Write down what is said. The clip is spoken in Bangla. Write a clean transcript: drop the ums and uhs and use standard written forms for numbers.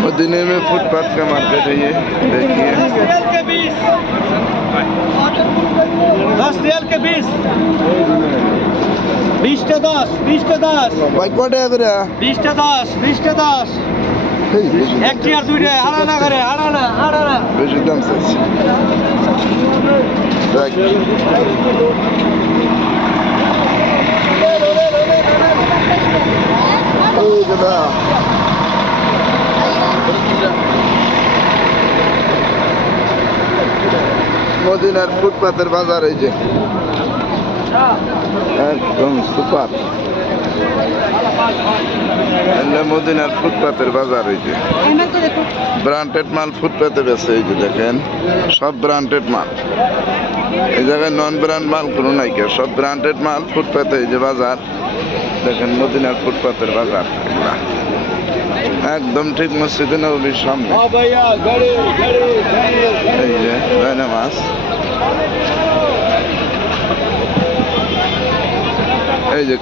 मदीने में फुटपाथ का मार्केट है ये, देखिए 10 रियाल के 20 20 टा 10 20 टा 10 भाई कोटे करे 20 टा 10 20 टा 10 एक टियार দুইটা হারানা করে হারানা বেশি দাম চাইছে দেখ এই দাদা মদিনার ফুটপাতের বাজার এই যে একদম সুপার মদিনার ফুটপাতের বাজার এই যে ব্র্যান্ডেড মাল ফুটপাতে বেছে এই যে দেখেন সব ব্র্যান্ডেড মাল এই জায়গায় নন ব্র্যান্ড মাল কোনো নাই কে সব ব্র্যান্ডেড মাল ফুটপাতে এই যে বাজার দেখেন মদিনার ফুটপাতের বাজার একদম ঠিক মসজিদে নববীর সামনে এই যে নামাজ এই যে